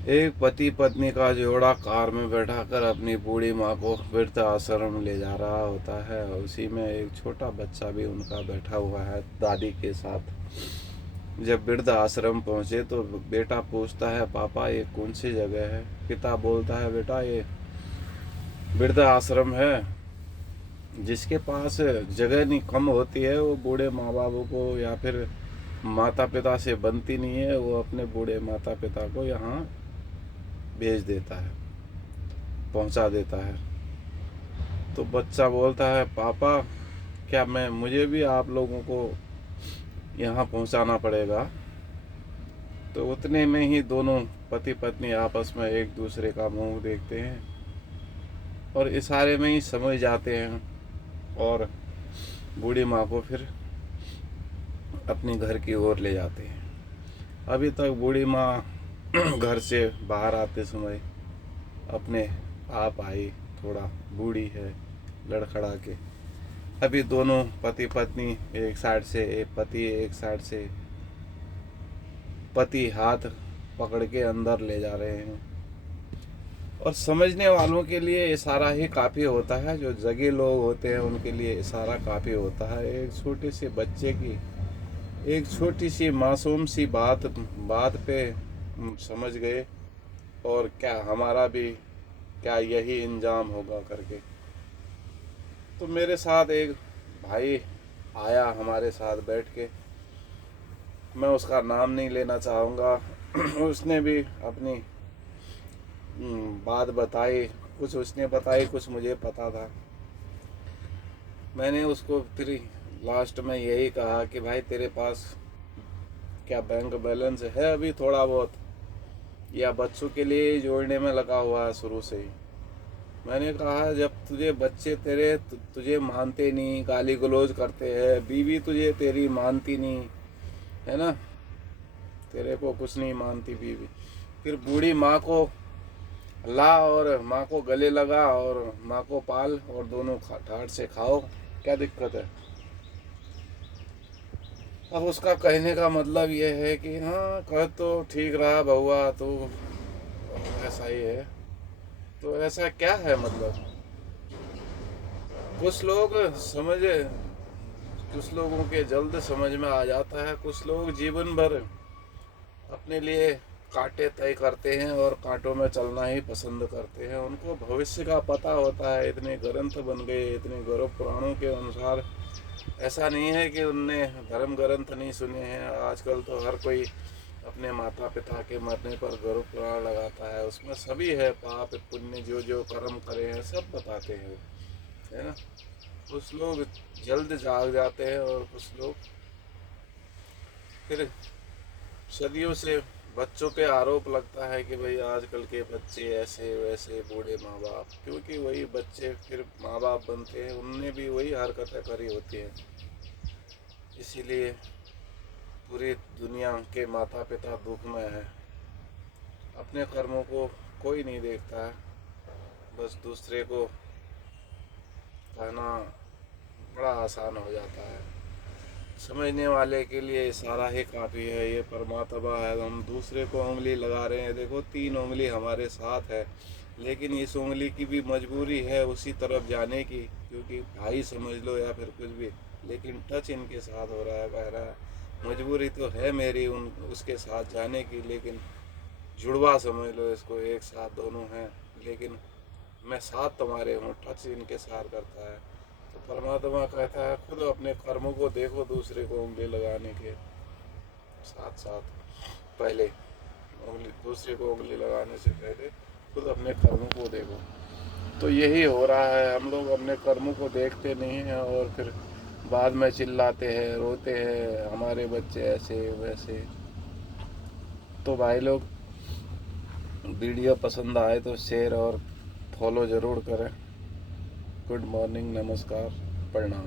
एक पति पत्नी का जोड़ा कार में बैठाकर अपनी बूढ़ी माँ को वृद्ध आश्रम ले जा रहा होता है। उसी में एक छोटा बच्चा भी उनका बैठा हुआ है दादी के साथ। जब वृद्ध आश्रम पहुँचे तो बेटा पूछता है, पापा ये कौन सी जगह है? पिता बोलता है, बेटा ये वृद्ध आश्रम है। जिसके पास जगह नहीं कम होती है वो बूढ़े माँ बापों को या फिर माता पिता से बनती नहीं है, वो अपने बूढ़े माता पिता को यहाँ भेज देता है, पहुंचा देता है। तो बच्चा बोलता है, पापा क्या मुझे भी आप लोगों को यहाँ पहुंचाना पड़ेगा? तो उतने में ही दोनों पति पत्नी आपस में एक दूसरे का मुंह देखते हैं और इशारे में ही समझ जाते हैं और बूढ़ी माँ को फिर अपने घर की ओर ले जाते हैं। अभी तक बूढ़ी माँ घर से बाहर आते समय अपने आप आई, थोड़ा बूढ़ी है, लड़खड़ा के। अभी दोनों पति पत्नी एक साइड से, एक पति एक साइड से, पति हाथ पकड़ के अंदर ले जा रहे हैं। और समझने वालों के लिए इशारा ही काफ़ी होता है, जो जगे लोग होते हैं उनके लिए इशारा काफ़ी होता है। एक छोटे से बच्चे की एक छोटी सी मासूम सी बात बात पे समझ गए और क्या हमारा भी क्या यही इंजाम होगा करके। तो मेरे साथ एक भाई आया हमारे साथ बैठ के, मैं उसका नाम नहीं लेना चाहूँगा। उसने भी अपनी बात बताई, कुछ उसने बताई, कुछ मुझे पता था। मैंने उसको फिर लास्ट में यही कहा कि भाई तेरे पास क्या बैंक बैलेंस है अभी थोड़ा बहुत, या बच्चों के लिए जोड़ने में लगा हुआ है शुरू से ही? मैंने कहा जब तुझे बच्चे तेरे तुझे मानते नहीं, गाली गलौज करते हैं, बीवी तुझे तेरी मानती नहीं है ना, तेरे को कुछ नहीं मानती बीवी, फिर बूढ़ी माँ को ला और माँ को गले लगा और माँ को पाल और दोनों ठाट से खाओ, क्या दिक्कत है? अब उसका कहने का मतलब ये है कि हाँ कह तो ठीक रहा बहुआ, तो ऐसा ही है। तो ऐसा क्या है मतलब? कुछ लोग समझे, कुछ लोगों के जल्द समझ में आ जाता है, कुछ लोग जीवन भर अपने लिए कांटे तय करते हैं और कांटों में चलना ही पसंद करते हैं। उनको भविष्य का पता होता है, इतने ग्रंथ बन गए, इतने गौरव पुराणों के अनुसार। ऐसा नहीं है कि उनने धर्म ग्रंथ नहीं सुने हैं। आजकल तो हर कोई अपने माता पिता के मरने पर गौरव पुराण लगाता है, उसमें सभी है, पाप पुण्य जो जो कर्म करे हैं सब बताते हैं, है ना। कुछ लोग जल्द जाग जाते हैं और कुछ लोग फिर सदियों से बच्चों पे आरोप लगता है कि भाई आजकल के बच्चे ऐसे वैसे, बूढ़े माँ बाप, क्योंकि वही बच्चे फिर माँ बाप बनते हैं, उनने भी वही हरकतें करी होती हैं। इसीलिए पूरी दुनिया के माता पिता दुख में है। अपने कर्मों को कोई नहीं देखता है, बस दूसरे को कहना बड़ा आसान हो जाता है। समझने वाले के लिए इशारा ही काफ़ी है। ये परमात्मा है, हम दूसरे को उंगली लगा रहे हैं, देखो 3 उंगली हमारे साथ है, लेकिन इस उंगली की भी मजबूरी है उसी तरफ जाने की, क्योंकि भाई समझ लो या फिर कुछ भी, लेकिन टच इनके साथ हो रहा है, बह रहा है। मजबूरी तो है मेरी उन उसके साथ जाने की, लेकिन जुड़वा समझ लो इसको, एक साथ दोनों हैं, लेकिन मैं साथ तुम्हारे हूँ, टच इनके साथ करता है। तो परमात्मा कहता है खुद अपने कर्मों को देखो, दूसरे को उंगली लगाने के साथ साथ पहले उंगली, दूसरे को उंगली लगाने से पहले खुद अपने कर्मों को देखो। तो यही हो रहा है, हम लोग अपने कर्मों को देखते नहीं हैं और फिर बाद में चिल्लाते हैं, रोते हैं, हमारे बच्चे ऐसे वैसे। तो भाई लोग, वीडियो पसंद आए तो शेयर और फॉलो ज़रूर करें। गुड मॉर्निंग, नमस्कार, प्रणाम।